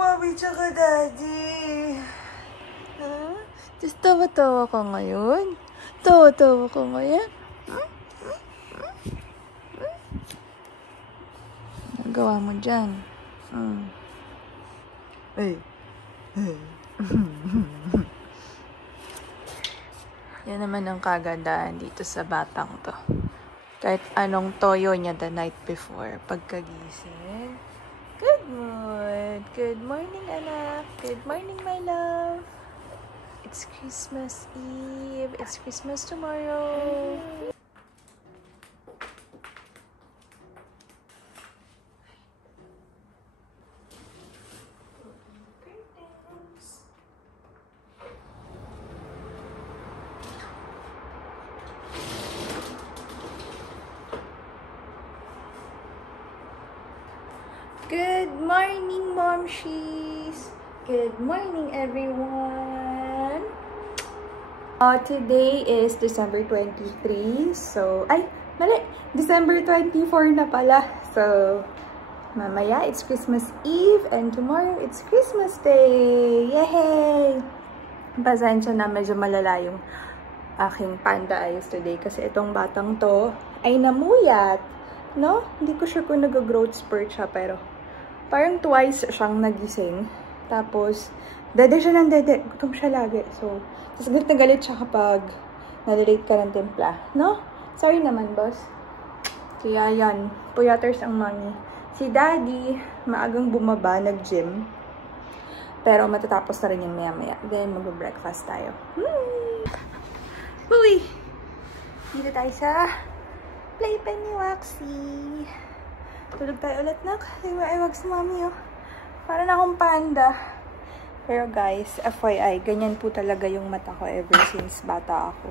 Mami tsaka Daddy. Huh? Just tawa-tawa ka ngayon? Tawa-tawa ka ngayon? Nagawa mo dyan. Ay. Yan naman ang kagandahan dito sa batang to. Kahit anong toyo niya the night before, pagkagising. Good morning, anak. Good morning, my love. It's Christmas Eve. It's Christmas tomorrow. Good morning, Momshies! Good morning, everyone! Today is December 23, so... Ay, mali! December 24 na pala. So, mamaya it's Christmas Eve and tomorrow it's Christmas Day! Yay! Pasensya na, medyo malala yung aking panda ayos today kasi itong batang to ay namuyat. No? Hindi ko sure kung nag-growth spurt siya, pero parang twice siyang nagising. Tapos, dede siya ng dede. Gutom siya lagi. So, tapos galit siya kapag nalilate ka ng timpla. No? Sorry naman, boss. Kaya yan. Puyaters ang mami. Si Daddy, maagang bumaba, nag-gym. Pero matatapos na rin yung maya-maya. Then, mag-breakfast tayo. Uy! Dito tayo sa playpen ni Waxy. Tulog tayo ulit, nak. Iwag si mami, oh. Para na akong panda. Pero guys, FYI, ganyan po talaga yung mata ko ever since bata ako.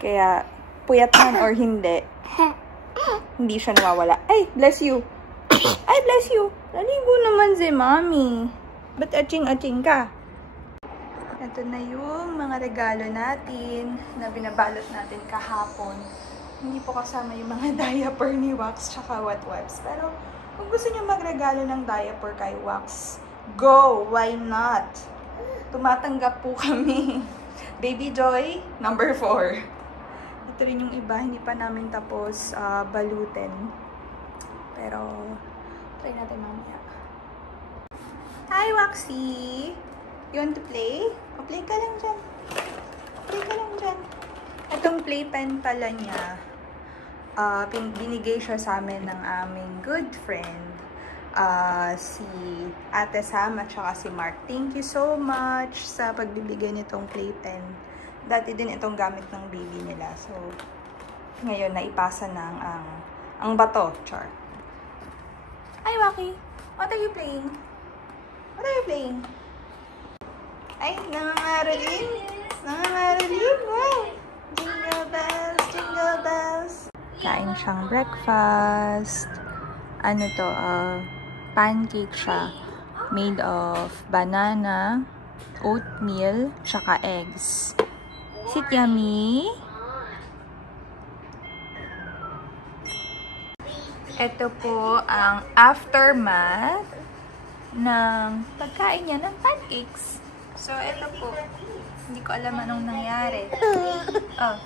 Kaya, puyat man or hindi, hindi siya nawawala. Ay, bless you. Ay, bless you. Naligo naman si mami. Ba't aching-aching ka? Ito na yung mga regalo natin na binabalot natin kahapon. Hindi po kasama yung mga diaper ni Wax tsaka wet wipes. Pero kung gusto niyo magregalo ng diaper kay Wax, go! Why not? Tumatanggap po kami. Baby Joy, number 4. Ito rin yung iba, hindi pa namin tapos balutin. Pero, try natin mamaya. Hi, Waxy! You want to play? Play ka lang dyan. Play ka lang dyan. Itong playpen pala niya, binigay siya sa amin ng aming good friend, si Ate Sam at saka si Mark. Thank you so much sa pagbibigay nitong playpen. Dati din itong gamit ng baby nila. So, ngayon naipasa na ang bato. Char. Hi, Waki. What are you playing? What are you playing? Ay, nangangaroling. Nangangaroling. Wow. Jingle bells, jingle bells. Kain siyang breakfast. Ano to? Pancake siya. Made of banana, oatmeal, tsaka eggs. Is it yummy? Ito po ang aftermath ng pagkain niya ng pancakes. So, ito po. Hindi ko alam anong nangyari. Oh.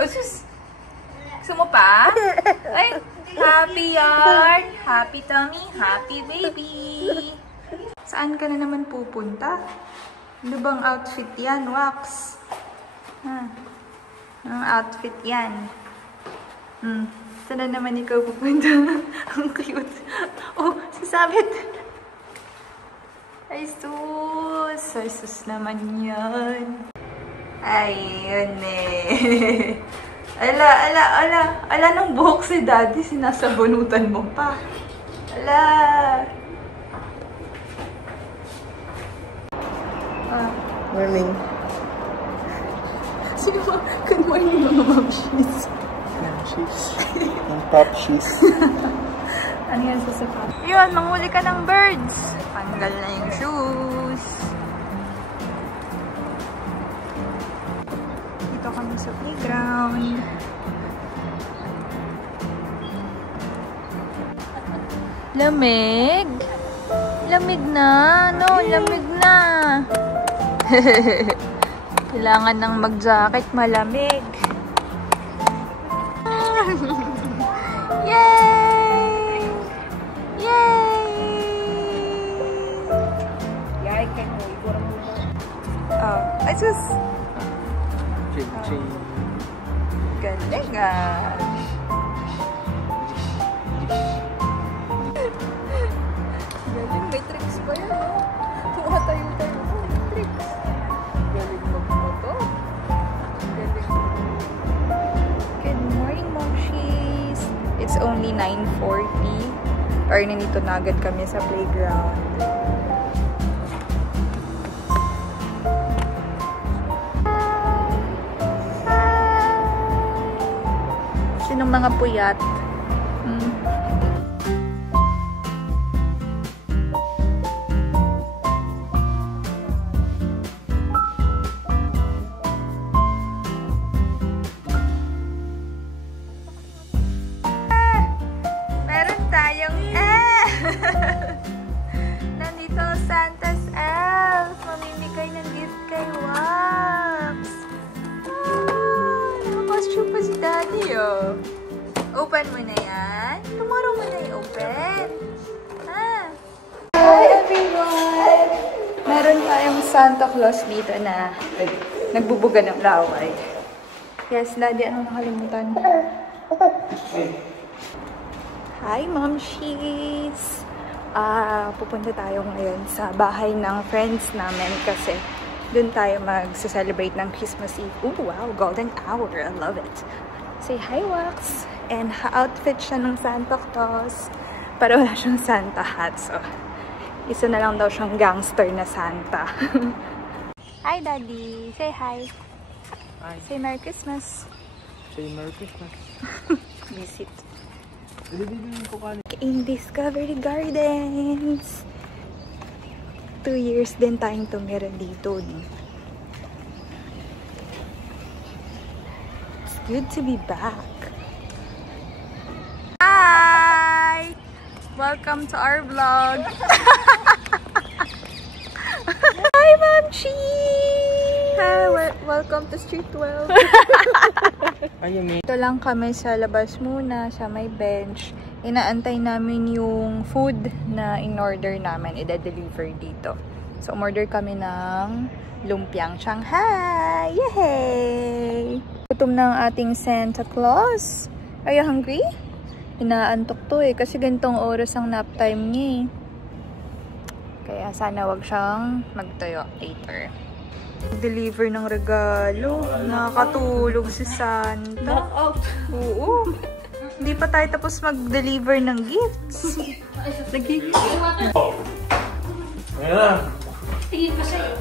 Oh, sus! Gusto mo pa? Ay, happy yarn, happy tummy, happy baby. Saan ka na naman pupunta? Ano bang outfit yan, Wax? Anong outfit yan? Saan na naman ikaw pupunta? Ang cute. Oh, sasabit. Ay, sus. Ay, sus naman yan. Ay, yun eh. Ala ng buhok si Daddy, sinasabunutan mo pa. Ala. Morning. Sino mo? Good morning, mga mamshies. Mamshies. Ang popshies. Ano yan sa sapat? Yun, manghuli ka ng birds. Tanggal na yung shoes. Dito kami sa playground. Lamig? lamig na. No, lamig na. Kailangan nang mag-jacket, malamig. Yay! Yay! Yay, kan mo. Ikurang mo. Oh, I just... Ching. Galing ah. Galing, may tricks pa yan, no? Tumatayo-tayo. May tricks. Galing magmoto. Galing. Good morning, Momshies. It's only 9:40. Or nandito na agad kami sa playground. Sinong mga puyat? Meron tayong nandito ang Santa's elf. Mamimigay ng gift kay Wax. Naka-costume pa si Daddy, oh. Open mo na yan. Tomorrow mo na i-open. Hi, everyone! Meron tayong Santa Claus dito na nagbubuga ng laway. Yes, Daddy, anong nakalimutan? Hi, Momshies! Pupunta tayo ngayon sa bahay ng friends namin kasi dun tayo mag-celebrate ng Christmas Eve. Ooh, wow, golden hour. I love it. Say hi, Wax! And outfit siya ng Santa Claus. Pero wala siyang Santa hat. So, isa na lang daw siyang gangster na Santa. Hi, Daddy! Say hi! Hi. Say Merry Christmas! Say Merry Christmas. Visit. Ano? In Discovery Gardens. 2 years din tayong tumira dito. It's good to be back. Hi! Welcome to our vlog. Hi, Momchi! Hi, welcome to Street 12. Ito lang kami sa labas muna, sa may bench. Inaantay namin yung food na in-order namin, i-deliver dito. So, umorder kami ng lumpiang Shanghai! Yay! Gutom ng ating Santa Claus. Are you hungry? Inaantok to eh, kasi ganitong oras ang nap time niya eh. Kaya sana wag siyang magtayo later. Deliver ng regalo. Nakakatulog si Santa. Oo. Hindi pa tayo tapos mag-deliver ng gifts. Nag-gift. Ayan. Tingin pa siya eh.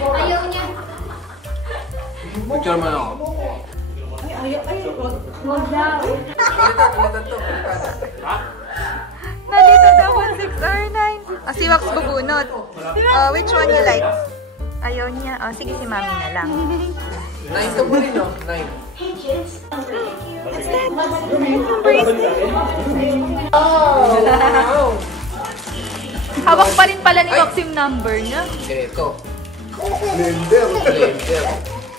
Ayaw niya. Picture mo ako. Wag daw. Nandito daw 1, 6 or 9. Si Wax bubunot. Which one you like? Ayaw niya. Sige, si Mami na lang. 9 to po rin, no? 9. What's that? Yung bracelet. Oh! Hawak pa rin pala ni Wax yung number niya. Ito. Blender. Blender.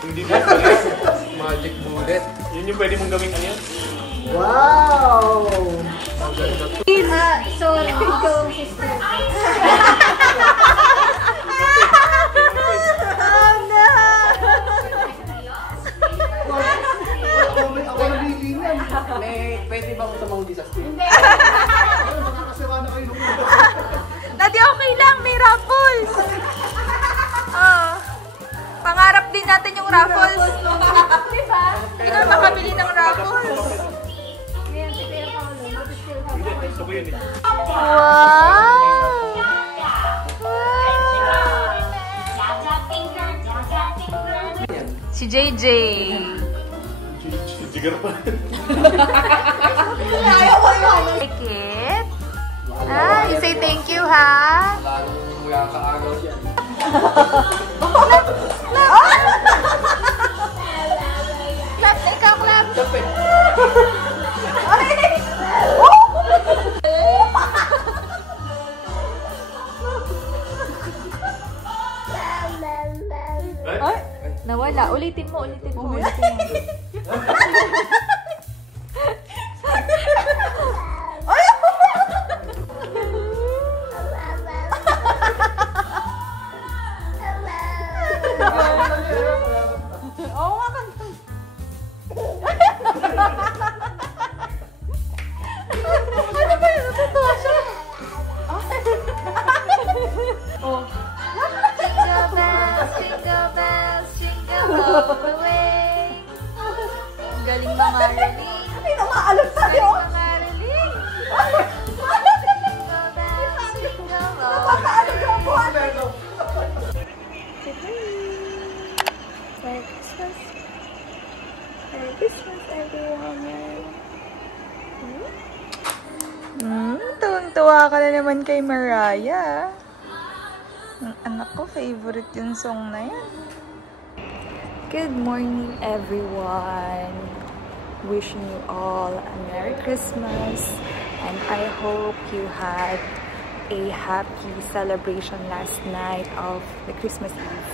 Hindi ba magic bullet? Yun yung pwede mong gawin ano yan? Wow! Sorry, go sister. Oh no! Ako nabili niyan. Pwede ba ako sa mga disaster? Nakakasira na kayo. Daddy, okay lang. May raffles. Pangarap din natin yung raffles. Diba? Hindi ka makabili ng raffles. Ito ko yun eh. Wow! Si JJ. Jigar pa. Like it? You say thank you, ha? Lalong wala ka araw yan. Clap, ikaw clap. Dapat. ulitin mo. Ulitin mo. Oo nga kanta. Ano ba yun? Natutuwa siya. Oh. Jingle bells, jingle bells, jingle all the way. Ang galing mangaraling. Ay, namaalam tayo. Galing mangaraling. Jingle bells, jingle all the Napakaalam yung buwan. Merry Christmas. Merry Christmas, everyone. Tuwang-tuwa ka na naman kay Mariah. Ang anak ko, favorite yung song na yan. Good morning, everyone. Wishing you all a Merry Christmas. And I hope you had a happy celebration last night of the Christmas Eve.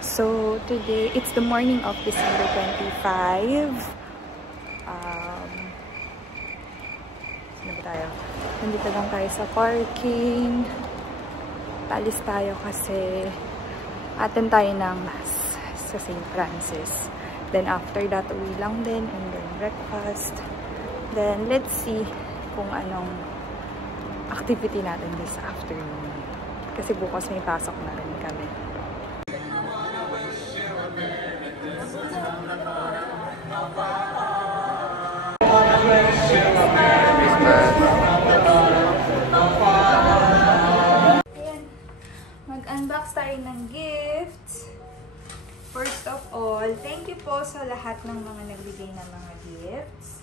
So today, it's the morning of December 25. Saan ba tayo? Nandito lang tayo sa parking. Paalis tayo kasi attend tayo ng mass sa St. Francis. Then after that, uwi lang din and then breakfast. Then let's see kung anong activity natin this afternoon. Kasi bukas may pasok na rin kami. Ayan. Mag-unbox tayo ng gifts. First of all, thank you po sa lahat ng mga nagbigay ng mga gifts.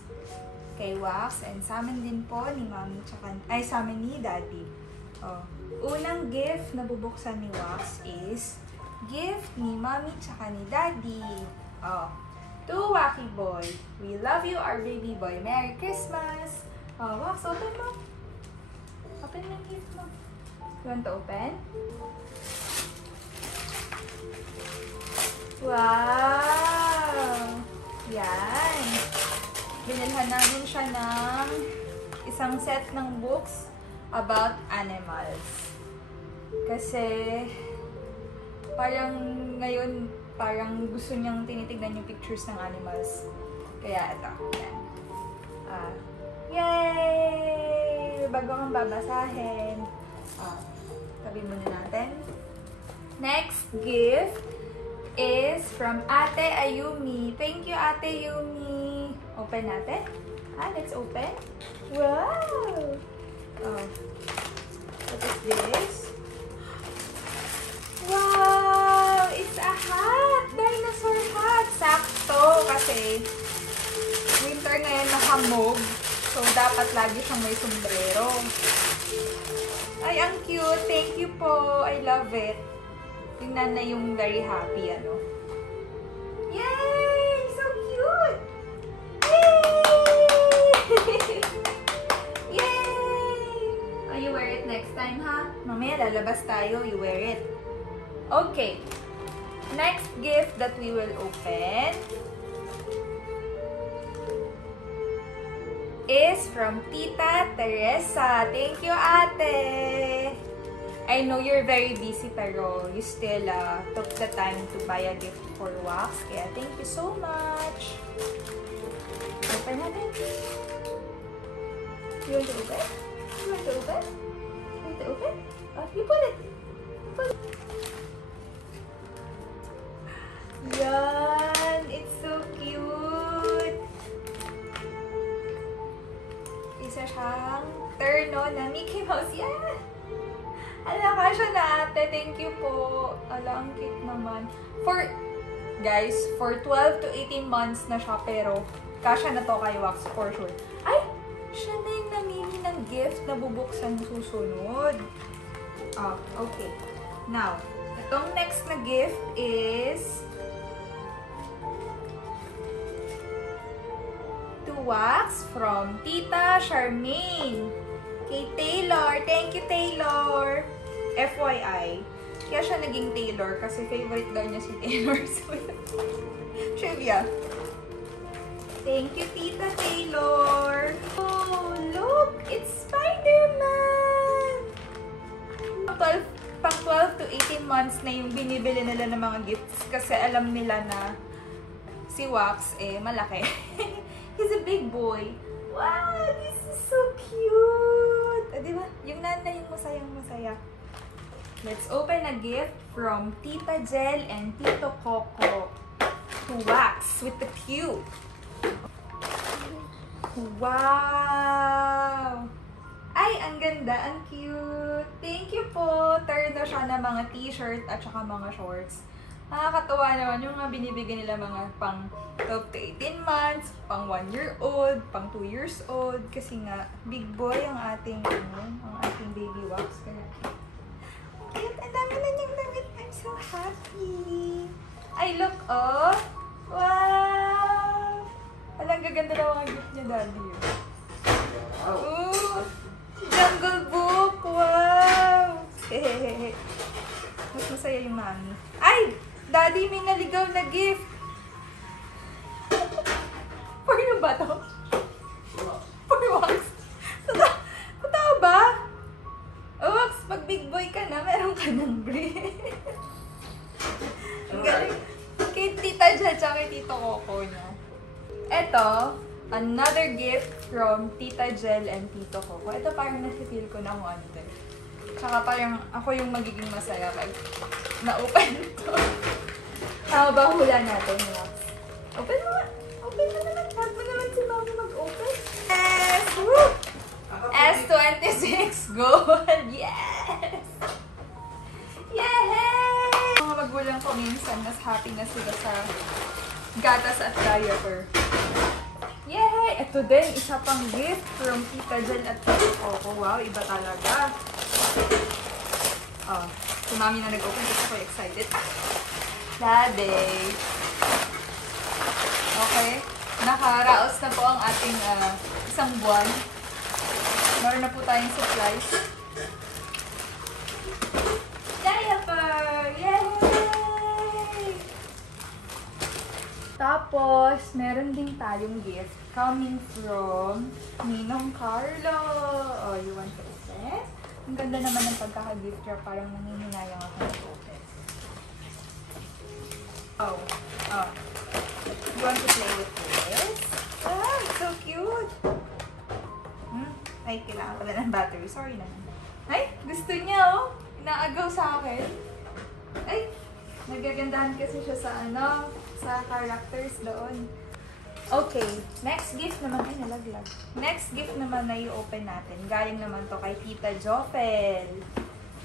Kay Wax and sa amin din po ni Mami tsaka, ay sa amin ni Daddy. Oh. Unang gift na bubuksan ni Wax is gift ni Mami tsaka ni Daddy. Oh. To Wacky Boy, we love you, our baby boy. Merry Christmas! Oh, Wax, open mo. Open mo yung gift mo. You want to open? Wow! Yan. Binilhan namin siya ng isang set ng books about animals. Kasi parang ngayon, parang gusto niyang tinitignan yung pictures ng animals. Kaya ito. Yan. Yay! Bago kang babasahin. Tabi muna natin. Next gift is from Ate Ayumi. Thank you, Ate Ayumi. Open natin. Let's open. Wow! What is this? Wow! It's a hat! Dinosaur hat! Sakto! Kasi winter ngayon nakamog. So, dapat lagi siyang may sombrero. Ay, ang cute! Thank you po! I love it. Tingnan na yung very happy, ano. Yay! So cute! Yay! Yay! Oh, you wear it next time, ha? Mamaya lalabas tayo, you wear it. Okay. Next gift that we will open is from Tita Teresa. Thank you, Ate! I know you're very busy pero you still took the time to buy a gift for Wax. Kaya thank you so much. Open natin. You want to open? You want to open? You want to open? Oh, you put it. Put it. Yan! It's so cute! Isa siyang turno na Mickey Mouse. Yan! Ala, kasha na ate. Thank you po. Ala, ang cute naman. Guys, for 12 to 18 months na siya, pero kasha na to kay Wax for sure. Ay! Siya na yung namili ng gift na bubuksan susunod. Okay. Now, itong next na gift is to Wax from Tita Charmaine. Kay Taylor. Thank you, Taylor! FYI, kaya siya naging Taylor kasi favorite daw niya si Taylor Swift. Trivia. Thank you, Tita Taylor. Oh, look! It's Spider-Man! Pang 12 to 18 months na yung binibili nila ng mga gifts kasi alam nila na si Wax, malaki. He's a big boy. Wow! This is so cute! Diba? Yung nanay yung masayang-masaya. Let's open a gift from Tita Jel and Tito Coco to Wax with the cute. Wow! Ay, ang ganda, ang cute. Thank you po. Turn na siya na mga t-shirt at saka mga shorts. Nakakatuwa naman yung mga binibigyan nila mga pang 12 to 18 months, pang 1 year old, pang 2 years old. Kasi nga, big boy ang ating baby Wax. Kaya, ang dami na niyang damit. I'm so happy. Ay, look, oh. Wow! Alang gaganda na mga gift niya, Daddy. Wow! Ooh! Jungle Book! Wow! Hehehe. Mas masaya yung mami. Ay! Daddy, may naligaw na gift! For you ba to? For Wax? Totoo ba? Oh, Wax, pag big boy ka na, meron ka ng brief. Ang galing. Kay Tita Jel at kay Tito Coco niya. Eto, another gift from Tita Jel and Tito Coco. Ito parang nasi-feel ko na kung ano ito. Tsaka parang ako yung magiging masaya pag na-open ito. Tama ba hula natin, Wax? Open mo! Open mo naman! Huwag mo naman si Mami mag-open. Yes! Woo! S26 Gold! Yes! Yay! Mga magulang ko minsan, mas happy na sila sa gatas at diaper. Yay! Ito din, isa pang gift from Tita Jel at Tito Coco. Wow, iba talaga. Oh, si Mami na nag-open kasi ako excited. Daddy. Okay. Nakaraos na po ang ating isang buwan. Meron na po tayong supplies. Diaper! Yay! Tapos, meron din tayong gift coming from Ninong Carlo. Oh, you want to open? Ang ganda naman ng pagkaka-gift wrap. Parang nangihinayang ako mag-open. Oh. You want to play with this? Ah, it's so cute! Ay, kailangan pala ng battery. Sorry naman. Ay, gusto niya, oh. Inaagaw sa akin. Ay, nagagandahan kasi siya sa sa characters doon. Okay, next gift naman. Ay, nalaglag. Next gift naman na i-open natin. Galing naman to kay Tita Joffel.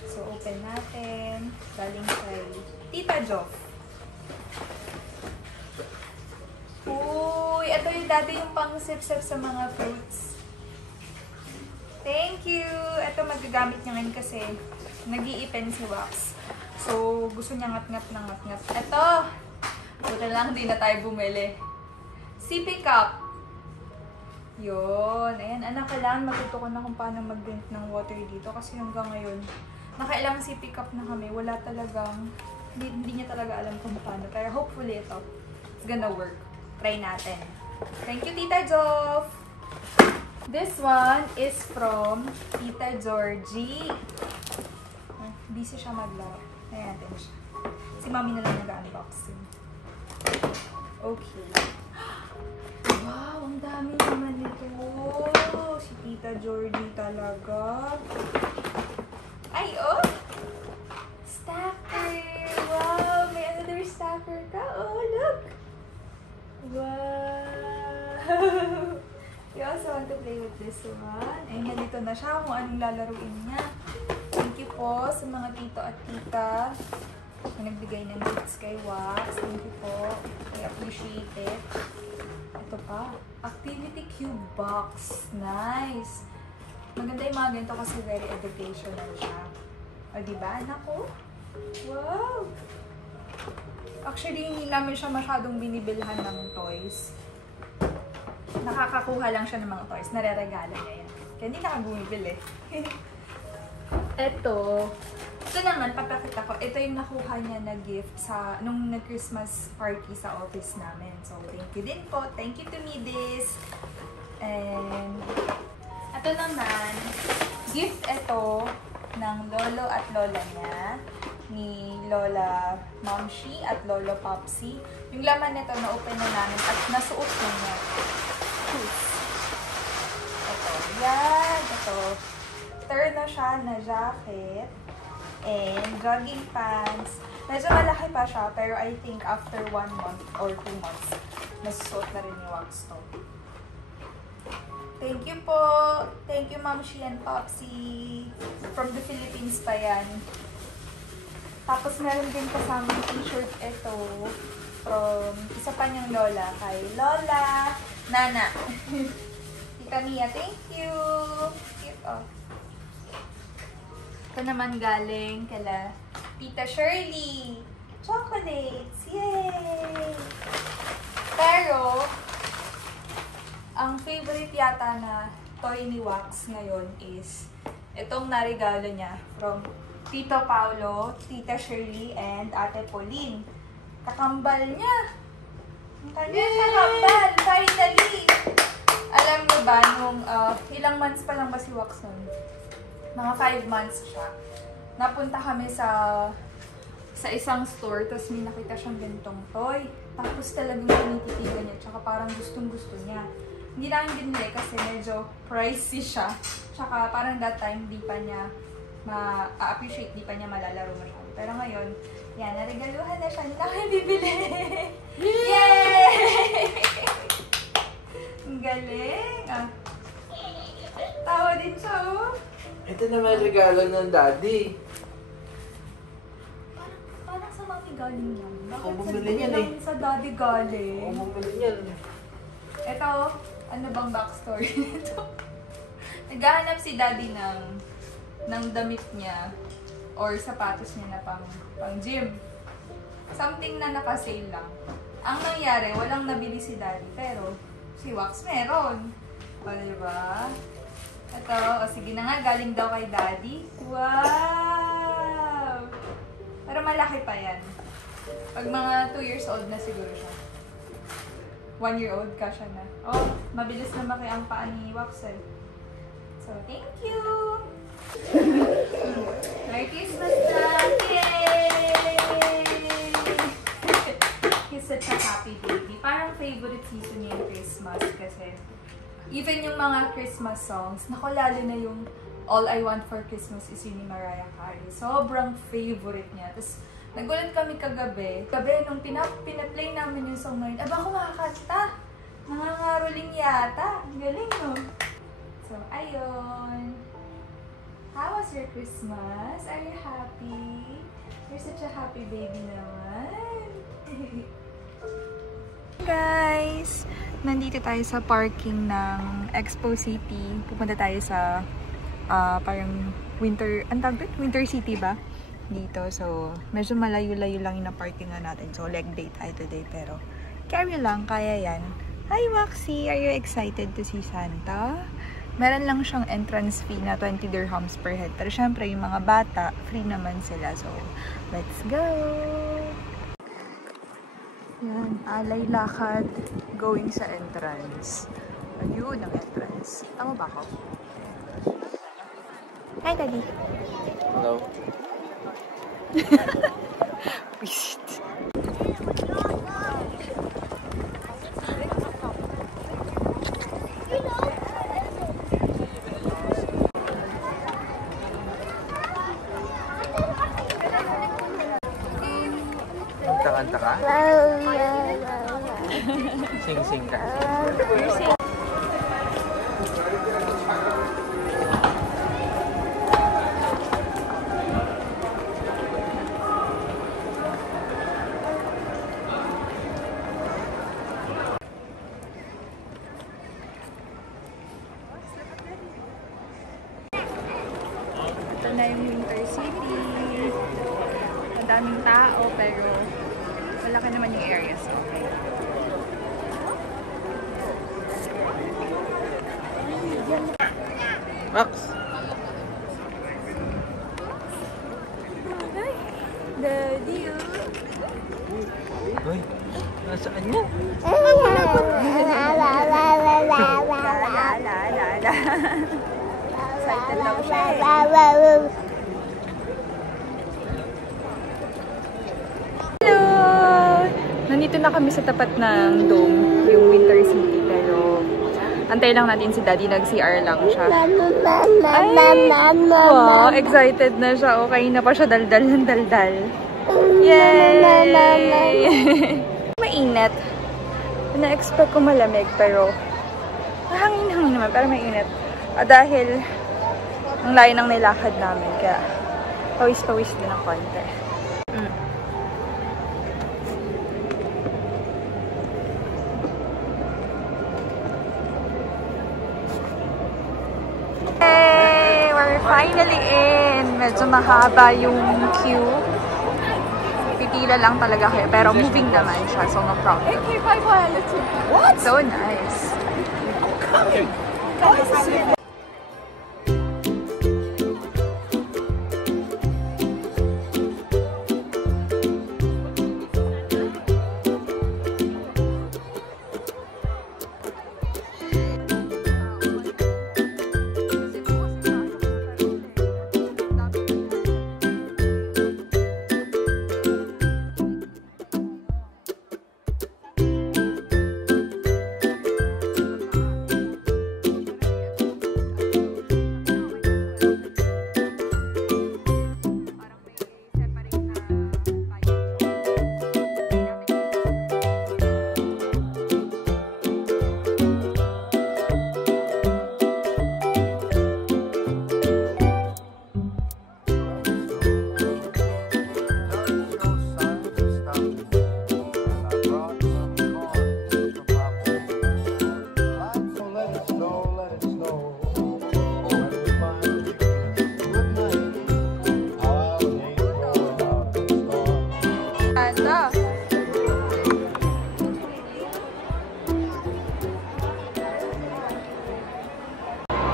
So, open natin. Galing kay Tita Joff. Uy, ito yung dati yung pang-sip-sip sa mga fruits. Thank you! Ito magagamit niya ngayon kasi nag-iipen si Wax. So, gusto niya ngat-ngat na ngat-ngat. Ito! Buta lang, hindi na tayo bumili. Sippy cup. Yun. Ayan, anak, kailangan matutukan na kung paano mag-drink ng water dito. Kasi hanggang ngayon, nakailang sippy cup na kami. Wala talagang, hindi niya talaga alam kung paano. Pero hopefully ito, it's gonna work. Try natin. Thank you, Tita Joff! This one is from Tita Georgie. Busy siya maglaro. Ayan natin siya. Si Mami na lang nag-unboxing. Okay. Wow, ang dami naman nito. Si Tita Georgie talaga. Ay, oh! Stacker! Wow, may another stacker ka. Oh, look! Wow! You also want to play with this one. Ay, nandito na siya kung anong lalaruin niya. Thank you po sa mga tito at tita na nagbigay ng gifts kay Wax. Thank you po. I appreciate it. Ito pa. Activity Cube Box. Nice. Maganda yung mga ganito kasi very educational siya. O, diba, anak ko? Wow! Actually, hindi namin siya masyadong binibilhan ng toys. Nakakakuha lang siya ng mga toys. Nareregala niya yan. Kaya hindi na bumibili. Ito, Ito naman, papakita ko. Ito yung nakuha niya na gift sa nung nag-Christmas party sa office namin. So, thank you din po. Thank you to Midis. And, ito naman, gift ito ng lolo at lola niya. Ni Lola Momshi at Lolo Popsi. Yung laman nito, na-open na namin at nasuot na niya. Ito, yan. Ito. Terno siya na jacket. And jogging pants. Medyo malaki pa siya, pero I think after 1 month or 2 months, nasusuot na rin ni Wax to. Thank you po! Thank you, Momshi and Popsi. From the Philippines pa yan. Tapos meron din kasamang t-shirt ito from isa pa niyang lola kay Lola Nana. Tita Mia, thank you! Cute, oh. Ito naman galing kala Tita Shirley. Chocolates! Yay! Pero, ang favorite yata na toy ni Wax ngayon is itong narigalo niya from Tito Paulo, Tita Shirley, and Ate Pauline. Kakambal niya. Ang kanyang kakambal. Finally! Alam mo ba, nung ilang months pa lang ba si Wax nun? Mga 5 months siya. Napunta kami sa isang store, tapos may nakita siyang ganitong toy. Tapos talagang tinititigan niya, tsaka parang gustong-gusto niya. Hindi namin binili kasi medyo pricey siya. Tsaka parang that time, di pa niya ma-appreciate, di pa niya malalaro mo. Pero ngayon, yan, naregaluhan na siya. Hindi na kayo bibili. Yay! Ang galing. Ah. Tawa din siya, oh. Ito naman regalo ng daddy. Parang sa mami galing yan. Ako Bakit bumili yan eh. sa daddy galing? Oo, bumili yan. Ito, ano bang backstory nito? Naghahanap si daddy ng damit niya or sapatos niya na pang gym. Something na naka-sale lang. Ang nangyari, walang nabili si daddy, pero si Wax meron. O, diba? Ito, o sige na nga, galing daw kay daddy. Wow! Pero malaki pa yan. Pag mga 2 years old na siguro siya. 1-year-old ka siya na. Oh, mabilis na maki ang paa ni Wax eh. So, thank you! Merry Christmas na! Yay! He's such a happy baby. Parang favorite season niya yung Christmas kasi even yung mga Christmas songs, naku, lalo na yung All I Want for Christmas is yun ni Mariah Carey. Sobrang favorite niya. Tapos, nagulat kami kagabi. Nung pinaplay namin yung song na yun, aba, kumakanta! Nangangaroling yata. Galing, no? So, ayun. How was your Christmas? Are you happy? You're such a happy baby naman. Guys, nandito tayo sa parking ng Expo City. Pupunta tayo sa parang winter, Winter City ba? Dito. So, medyo malayo-layo lang yung parkingan natin. So, leg day tayo today. Pero, carry lang. Kaya yan. Hi, Waxy! Are you excited to see Santa? Meron lang siyang entrance fee na 20 dirhams per head. Pero syempre, yung mga bata, free naman sila. So, let's go! Yan, alay lakad going sa entrance. Ayun ang entrance. Tama ba ako? Hi, Daddy! Hello. Psst! Kanta ka? Sing-sing ka. Ito na yung Winter City. Madaming tao, pero malaki naman yung area. So, okay. Max! Nasaan niya? Excited daw siya eh. Hello! Nandito na kami sa tapat ng dome, yung Winter City, pero antay lang natin si Daddy, nag-CR lang siya. Ay! Wow, excited na siya. Okay na pa siya daldal ng daldal. Yay! Mainit. Na-expect ko malamig, pero hangin-hangin naman, pero mainit. Dahil ang layo ng nilakad namin, kaya pawis-pawis din ng konti. Hey! We're finally in! Medyo mahaba yung queue. Pipila lang talaga kayo, pero moving naman siya, so no problem. What? So nice!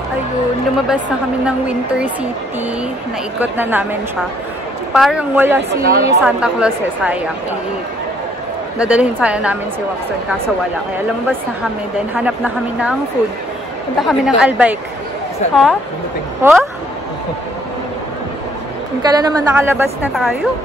Ayun, lumabas na kami ng Winter City. Naikot na namin siya. Parang wala si Santa Claus eh, sayang. Dadalhin sana namin si Waxon, kaso wala. Kaya lumabas na kami, then hanap na kami ng food. Punta kami ng Albike. Ha? Huh? Yung kala naman nakalabas na tayo.